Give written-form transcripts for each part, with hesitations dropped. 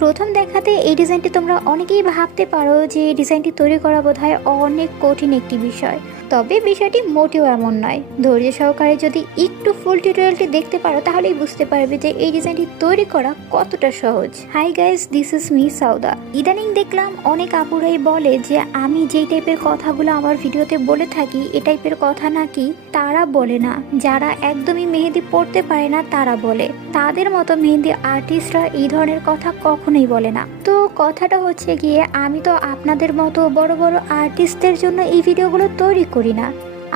প্রথম দেখাতে এই ডিজাইনটি তোমরা অনেকেই ভাবতে পারো যে ডিজাইনটি তৈরি করা বোধহয় অনেক কঠিন একটি বিষয়, তবে বিষয়টি মোটেও এমন নয়। ধৈর্য সহকারে যদি একটু ফুল টিউটোরিয়ালটি দেখতে পারো তাহলেই বুঝতে পারবে যে এই ডিজাইনটি তৈরি করা কতটা সহজ। Hi guys, this is me Sawda. ইদানিং দেখলাম অনেক আপুরাই বলে যে আমি যেই টাইপের কথাগুলো আমার ভিডিওতে বলে থাকি এ টাইপের কথা নাকি তারা বলে না, যারা একদমই মেহেদি পড়তে পারে না তারা বলে। তাদের মতো মেহেদি আর্টিস্টরা এই ধরনের কথা কখনোই বলে না। তো কথাটা হচ্ছে গিয়ে, আমি তো আপনাদের মতো বড় বড় আর্টিস্টদের জন্য এই ভিডিওগুলো তৈরি করি না।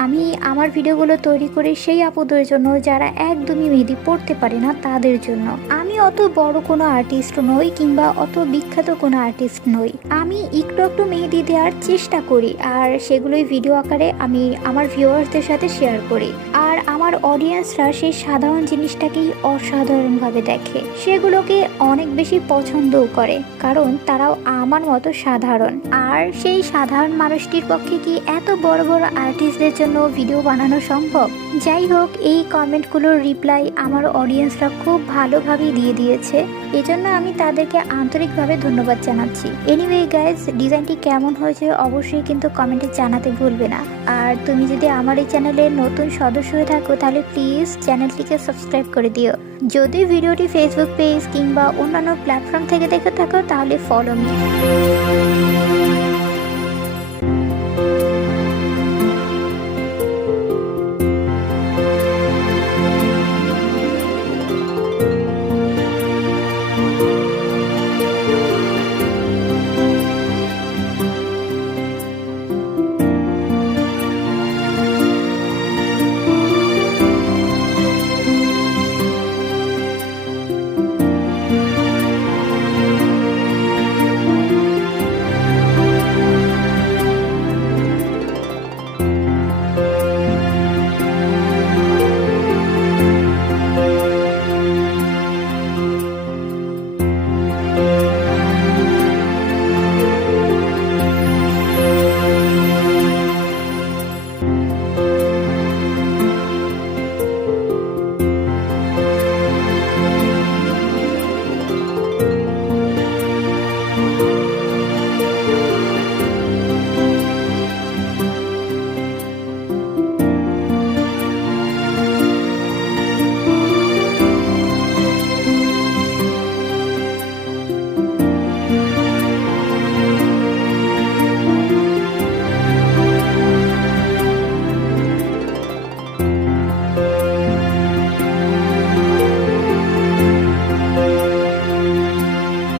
আমি আমার ভিডিওগুলো তৈরি করি সেই আপুদের জন্য যারা একদমই মেহেদি পড়তে পারে না তাদের জন্য। আমি অত বড় কোনো আর্টিস্ট নই কিংবা অত বিখ্যাত কোনো আর্টিস্ট নই। আমি একটু একটু মেহেদি দেওয়ার চেষ্টা করি আর সেগুলোই ভিডিও আকারে আমি আমার ভিউয়ার্সদের সাথে শেয়ার করি। আর আমার অডিয়েন্সরা সেই সাধারণ জিনিসটাকেই অসাধারণভাবে দেখে, সেগুলোকে অনেক বেশি পছন্দও করে, কারণ তারাও আমার মতো সাধারণ। আর সেই সাধারণ মানুষটির পক্ষে কি এত বড় বড় আর্টিস্টদের জন্য ভিডিও বানানো সম্ভব? যাই হোক, এই কমেন্টগুলোর রিপ্লাই আমার অডিয়েন্সরা খুব ভালোভাবেই দিয়ে দিয়েছে, এজন্য আমি তাদেরকে আন্তরিকভাবে ধন্যবাদ জানাচ্ছি। এনিওয়ে গাইজ, ডিজাইনটি কেমন হয়েছে অবশ্যই কিন্তু কমেন্টে জানাতে ভুলবে না। আর তুমি যদি আমার এই চ্যানেলের নতুন সদস্য হয়ে থাকো তাহলে প্লিজ চ্যানেলটিকে সাবস্ক্রাইব করে দিও। যদি ভিডিওটি ফেসবুক পেজ কিংবা অন্যান্য প্ল্যাটফর্ম থেকে দেখে থাকো তাহলে ফলো মি।